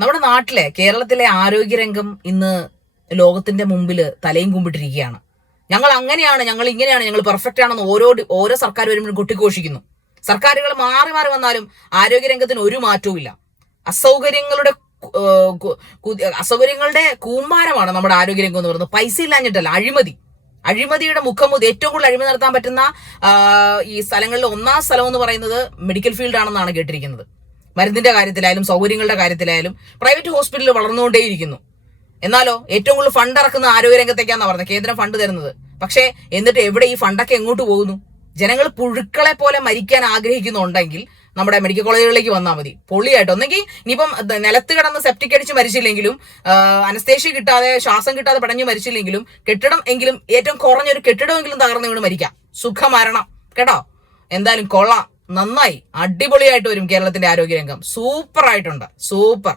നമ്മുടെ നാട്ടിലെ കേരളത്തിലെ ആരോഗ്യരംഗം ഇന്ന് ലോകത്തിന്റെ മുമ്പിൽ തലയും കുമ്പിട്ടിരിക്കുകയാണ്. ഞങ്ങൾ അങ്ങനെയാണ്, ഞങ്ങൾ ഇങ്ങനെയാണ്, ഞങ്ങൾ പെർഫെക്റ്റ് ആണെന്ന് ഓരോ സർക്കാർ വരുമ്പോഴും കൊട്ടിഘോഷിക്കുന്നു. സർക്കാരുകൾ മാറി മാറി വന്നാലും ആരോഗ്യരംഗത്തിന് ഒരു മാറ്റവും ഇല്ല. അസൗകര്യങ്ങളുടെ കൂമ്പാരമാണ് നമ്മുടെ ആരോഗ്യരംഗം എന്ന് പറയുന്നത്. പൈസ ഇല്ലാഞ്ഞിട്ടല്ല, അഴിമതിയുടെ മുഖമുദ്ര. ഏറ്റവും കൂടുതൽ അഴിമതി നടത്താൻ പറ്റുന്ന ഈ സ്ഥലങ്ങളിൽ ഒന്നാം സ്ഥലം എന്ന് പറയുന്നത് മെഡിക്കൽ ഫീൽഡ് ആണെന്നാണ് കേട്ടിരിക്കുന്നത്. മരുന്നിന്റെ കാര്യത്തിലായാലും സൗകര്യങ്ങളുടെ കാര്യത്തിലായാലും പ്രൈവറ്റ് ഹോസ്പിറ്റലിൽ വളർന്നുകൊണ്ടേയിരിക്കുന്നു. എന്നാലോ ഏറ്റവും കൂടുതൽ ഫണ്ട് ഇറക്കുന്ന ആരോഗ്യരംഗത്തേക്കാണെന്ന് പറഞ്ഞത്, കേന്ദ്രം ഫണ്ട് തരുന്നത്. പക്ഷേ എന്നിട്ട് എവിടെ ഈ ഫണ്ടൊക്കെ എങ്ങോട്ട് പോകുന്നു? ജനങ്ങൾ പുഴുക്കളെ പോലെ മരിക്കാൻ ആഗ്രഹിക്കുന്നുണ്ടെങ്കിൽ നമ്മുടെ മെഡിക്കൽ കോളേജുകളിലേക്ക് വന്നാൽ മതി. പൊളിയായിട്ട് ഒന്നെങ്കിൽ ഇനിയിപ്പം നിലത്ത് കിടന്ന് സെപ്റ്റിക് അടിച്ച് മരിച്ചില്ലെങ്കിലും, അനസ്തേഷ്യ കിട്ടാതെ ശ്വാസം കിട്ടാതെ പടഞ്ഞു മരിച്ചില്ലെങ്കിലും, കെട്ടിടം എങ്കിലും ഏറ്റവും കുറഞ്ഞൊരു കെട്ടിടമെങ്കിലും തകർന്നു വീണ് മരിക്കാം. സുഖമരണം. കേട്ടോ, എന്തായാലും കൊള്ളാം, നന്നായി, അടിപൊളിയായിട്ട് വരും കേരളത്തിന്റെ ആരോഗ്യരംഗം. സൂപ്പർ ആയിട്ടുണ്ട്, സൂപ്പർ.